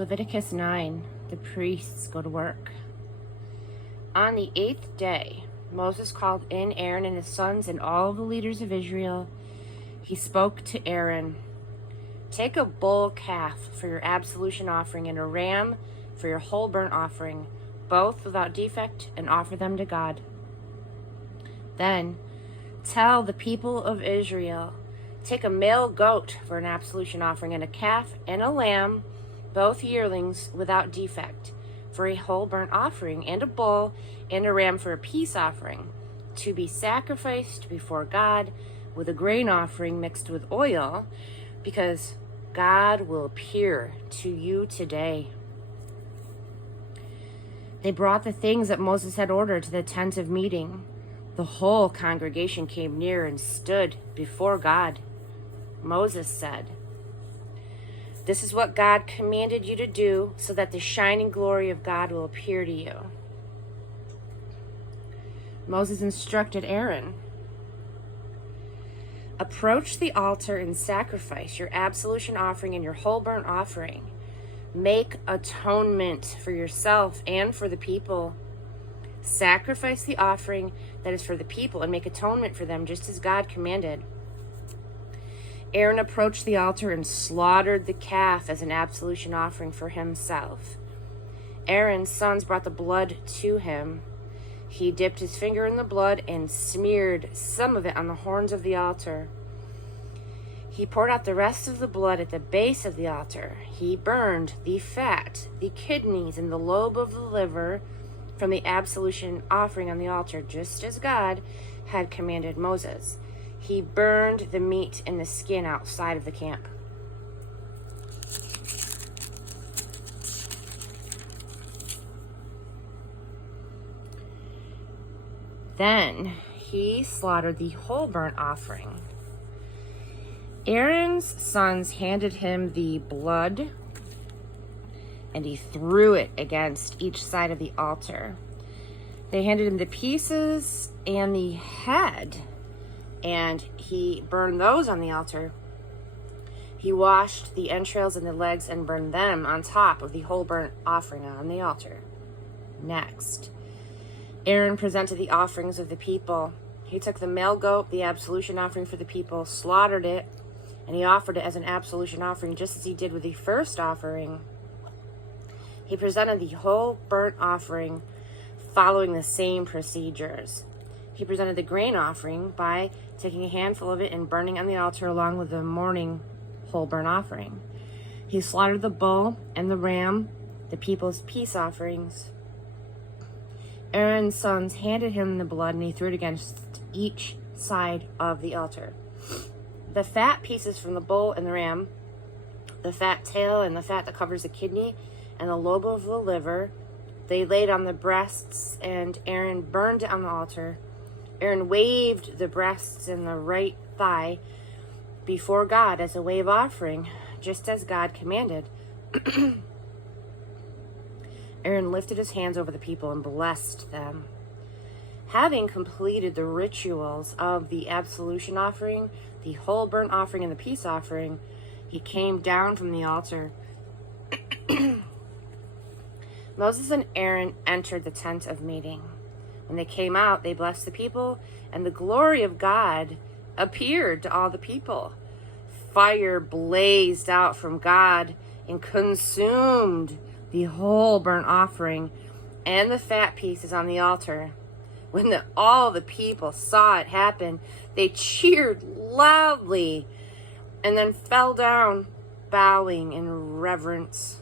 Leviticus 9, the priests go to work. On the 8th day, Moses called in Aaron and his sons and all the leaders of Israel. He spoke to Aaron, "Take a bull calf for your absolution offering and a ram for your whole burnt offering, both without defect, and offer them to God. Then tell the people of Israel, take a male goat for an absolution offering and a calf and a lamb, both yearlings without defect, for a whole burnt offering, and a bull and a ram for a peace offering, to be sacrificed before God with a grain offering mixed with oil, because God will appear to you today." They brought the things that Moses had ordered to the tent of meeting. The whole congregation came near and stood before God. Moses said, "This is what God commanded you to do, so that the shining glory of God will appear to you." Moses instructed Aaron, "Approach the altar and sacrifice your absolution offering and your whole burnt offering. Make atonement for yourself and for the people. Sacrifice the offering that is for the people and make atonement for them, just as God commanded." Aaron approached the altar and slaughtered the calf as an absolution offering for himself. Aaron's sons brought the blood to him. He dipped his finger in the blood and smeared some of it on the horns of the altar. He poured out the rest of the blood at the base of the altar. He burned the fat, the kidneys, and the lobe of the liver from the absolution offering on the altar, just as God had commanded Moses. He burned the meat and the skin outside of the camp. Then he slaughtered the whole burnt offering. Aaron's sons handed him the blood, and he threw it against each side of the altar. They handed him the pieces and the head, and he burned those on the altar. He washed the entrails and the legs and burned them on top of the whole burnt offering on the altar. Next, Aaron presented the offerings of the people. He took the male goat, the absolution offering for the people, slaughtered it, and he offered it as an absolution offering, just as he did with the first offering. He presented the whole burnt offering following the same procedures. He presented the grain offering by taking a handful of it and burning on the altar along with the morning whole burnt offering. He slaughtered the bull and the ram, the people's peace offerings. Aaron's sons handed him the blood, and he threw it against each side of the altar. The fat pieces from the bull and the ram, the fat tail and the fat that covers the kidney, and the lobe of the liver, they laid on the breasts, and Aaron burned it on the altar. Aaron waved the breasts and the right thigh before God as a wave offering, just as God commanded. Aaron lifted his hands over the people and blessed them. Having completed the rituals of the absolution offering, the whole burnt offering, and the peace offering, he came down from the altar. Moses and Aaron entered the tent of meeting. When they came out, they blessed the people, and the glory of God appeared to all the people. Fire blazed out from God and consumed the whole burnt offering and the fat pieces on the altar. When all the people saw it happen, they cheered loudly and then fell down, bowing in reverence.